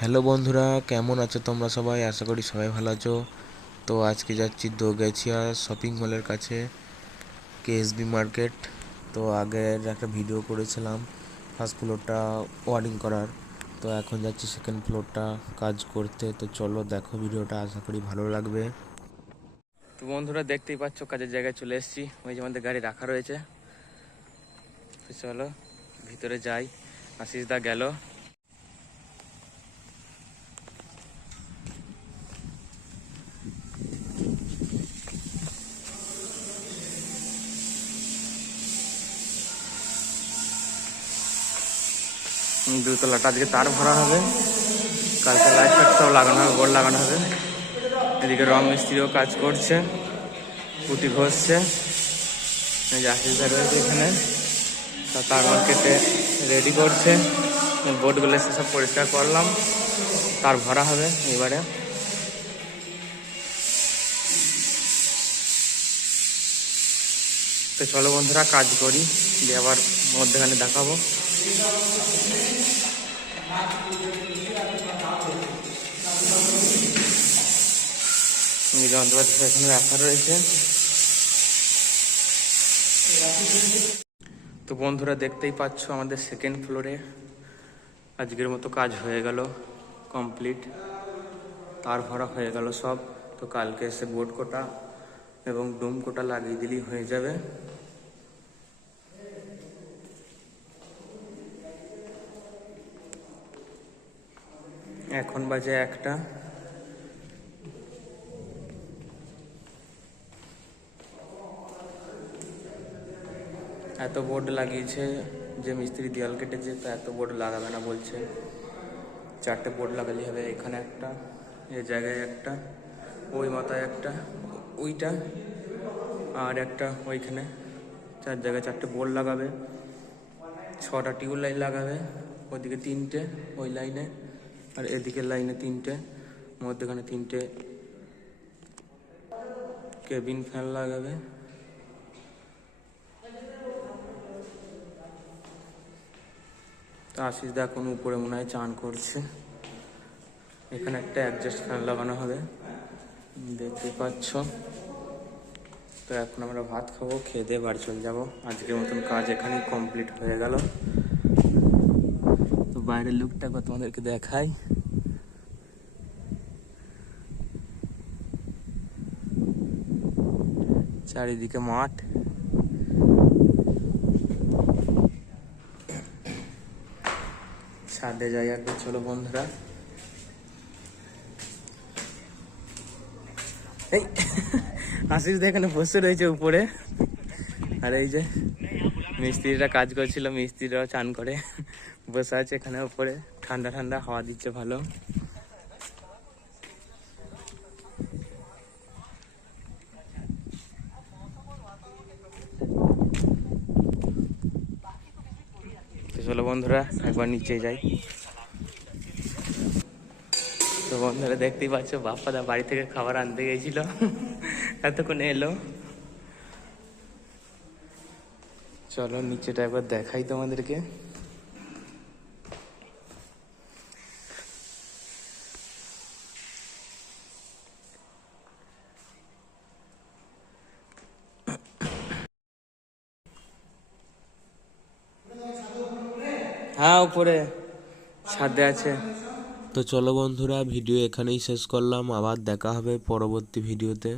Hello বন্ধুরা, কেমন আছো তোমরা সবাই? আশা করি সবাই ভালো আছো। তো আজকে যাচ্ছি দোগাছিয়া শপিং মলের কাছে, কেএসবি মার্কেট। তো আগের একটা ভিডিও করেছিলাম, ফার্স্ট ফ্লোরটা ওয়ারিং করার। তো এখন যাচ্ছি সেকেন্ড ফ্লোরটা কাজ করতে। তো চলো দেখো ভিডিওটা, আশা করি ভালো লাগবে। তো বন্ধুরা, দেখতেই পাচ্ছ কাজের জায়গায় চলে এসেছি। ওই যে আমাদের গাড়ি রাখা রয়েছে। তো চলো ভিতরে যাই। আশিস দা গেল। দুতলাটা আজকে তার ভরা হবে। কালকে লাইট ফাইট সব লাগানো হবে বোর্ড লাগানো হবে। এদিকে রং মিস্ত্রিও কাজ করছে পুটি ঘষছে। আশিস রয়েছে এখানে। তার মার্কেটে রেডি করছে। বোর্ডগুলো সব পরিষ্কার করলাম। তার ভরা হবে এবারে। তো চলো বন্ধুরা, কাজ করি। দিয়ে আবার মধ্যখানে দেখাবো। এখানে রয়েছে। তো বন্ধুরা, দেখতেই পাচ্ছ আমাদের সেকেন্ড ফ্লোরে আজকের মতো কাজ হয়ে গেল কমপ্লিট তার ভরা হয়ে গেল সব। তো কালকে এসে বোর্ড কোটা এবং ডুম কোটা লাগিয়ে দিলেই হয়ে যাবে। এখন বাজে একটা। এত বোর্ড লাগিয়েছে যে মিস্ত্রি দেওয়াল কেটেছে, তা এত বোর্ড লাগাবে না বলছে। চারটে বোর্ড লাগালে হবে, এখানে একটা, এ জায়গায় একটা, ওই মাথায় একটা, ওইটা, আর একটা ওইখানে। চার জায়গায় চারটে বোর্ড লাগাবে, ছটা টিউব লাইন লাগাবে ওইদিকে তিনটে, ওই লাইনে। আর এদিকে লাইনে তিনটে, মধ্যখানে তিনটে। কেবিন ফ্যান লাগাবে। তো আশিস এখন উপরে মনে হয় চান করছে। এখানে একটা অ্যাডজাস্ট ফ্যান লাগানো হবে। দেখতে পাচ্ছ। তো এখন আমরা ভাত খাব, খেয়ে দিয়ে বাড়ি চলে যাব। আজকের মতন কাজ এখানেই কমপ্লিট হয়ে গেল। বাইরের লুকটা তোমাদেরকে দেখাই। চারিদিকে মাঠ। ছাদে যাই আগে চলো বন্ধুরা। এই আশিস এখানে বসে রয়েছে উপরে। আর এই যে মিস্ত্রিরা কাজ করছিল, মিস্ত্রিরাও চান করে। বসে আছে এখানে উপরে। ঠান্ডা ঠান্ডা, হাওয়া দিচ্ছে ভালো। চলো বন্ধুরা, একবার নিচে যাই। তো বন্ধুরা, দেখতেই পাচ্ছ, বাপ্পাদা বাড়ি থেকে খাবার আনতে গেছিল। এতক্ষণ এলো। চলো নিচেটা একবার দেখাই তোমাদেরকে। হ্যাঁ উপরে। ছাদে আছে। তো চলো বন্ধুরা, ভিডিও এখানেই শেষ করলাম। আবার দেখা হবে পরবর্তী ভিডিওতে।